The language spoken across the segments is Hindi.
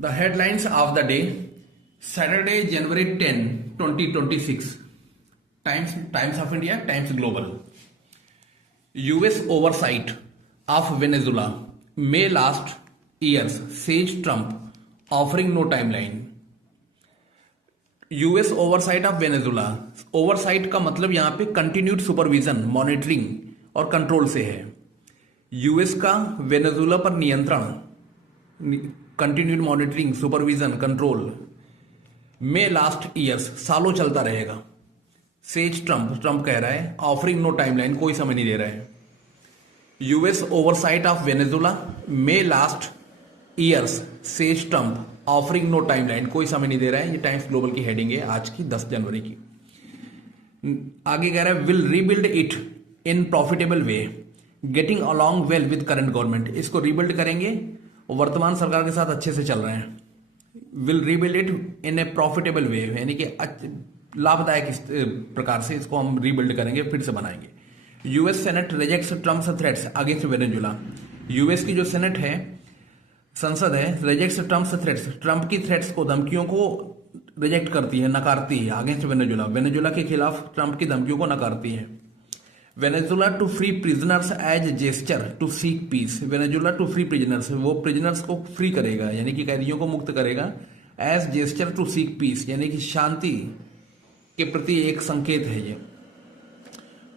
The headlines of the day, Saturday, January 10, 2026. Times of India, Times Global. US oversight of Venezuela may last years, says Trump, offering no timeline. US oversight of Venezuela, oversight का मतलब यहां पे कंटिन्यूड सुपरविजन, मॉनिटरिंग और कंट्रोल से है। यूएस का वेनेजुला पर नियंत्रण, कंटिन्यूड मॉनिटरिंग, सुपरविजन, कंट्रोल में लास्ट ईयर्स, सालों चलता रहेगा। सेज ट्रंप कह रहा है, ऑफरिंग नो टाइमलाइन, कोई समय नहीं दे रहा है। यूएस ओवरसाइट ऑफ वेनेजुला में last years, says Trump, offering no timeline, कोई समय नहीं दे रहा है। ये टाइम्स ग्लोबल की हेडिंग है आज की 10 जनवरी की। आगे कह रहा है, will rebuild it in profitable way, getting along well with current government. इसको रीबिल्ड करेंगे और वर्तमान सरकार के साथ अच्छे से चल रहे हैं। Will rebuild it in a profitable way, यानी कि लाभदायक प्रकार से इसको हम रीबिल्ड करेंगे, फिर से बनाएंगे। US senate rejects Trump's threats against Venezuela. US की जो सेनेट है, संसद है, रिजेक्ट्स ट्रम्प्स थ्रेट्स, ट्रंप की थ्रेट्स को, धमकियों को रिजेक्ट करती है, नकारती है। अगेंस्ट वेनेजुला, वेनेजुला के खिलाफ ट्रंप की धमकियों को नकारती है। Venezuela to free prisoners as gesture to seek peace. Venezuela to free prisoners, वो प्रिजनर्स को फ्री करेगा, यानी कि कैदियों को मुक्त करेगा। As gesture to seek peace, यानी कि शांति के प्रति एक संकेत है ये।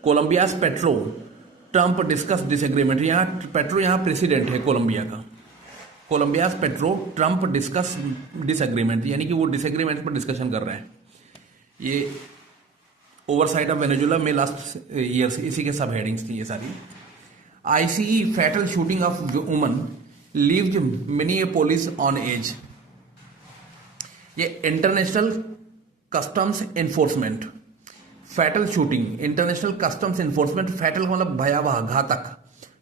Colombia's Petro, Trump discuss disagreement. यहाँ पेट्रो यहाँ प्रेसिडेंट है कोलंबिया का। Colombia's Petro, Trump discuss disagreement, यानी कि वो डिसएग्रीमेंट पर डिस्कशन कर रहे हैं। ये ओवरसाइट ऑफ वेनेजुला में लास्ट ईयर्स, इसी के सब हेडिंग्स थी ये सारी। ICE fatal shooting of woman leaved Minneapolis on edge. ये international customs enforcement, fatal shooting, international customs enforcement, fatal का मतलब भयावह, घातक,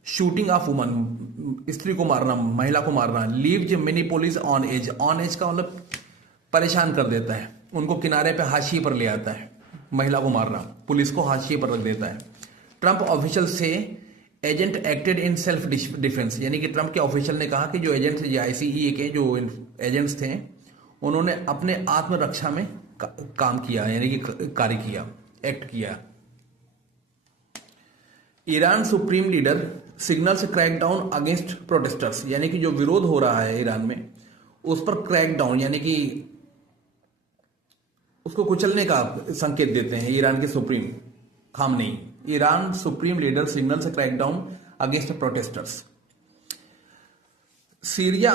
शूटिंग ऑफ वुमन, स्त्री को मारना, महिला को मारना। Leaves Minneapolis on edge, on edge का मतलब परेशान कर देता है, उनको किनारे पे हाशिए पर ले आता है। महिला को मारना, पुलिस को हाशिए पर रख देता है। ट्रंप ऑफिशियल से agent acted in self defence, यानी कि ट्रंप के ऑफिशियल ने कहा कि जो एजेंट थे, आईसीई के जो एजेंट्स थे, उन्होंने अपने आत्मरक्षा में काम किया, यानी कि कार्य किया, एक्ट किया। Iran supreme leader signals crackdown against protesters, यानी कि जो विरोध हो रहा है ईरान में, उस पर क्रैकडाउन, यानी कि उसको कुचलने का संकेत देते हैं ईरान के supreme Khamenei. Iran supreme leader signals crackdown against protesters. Syria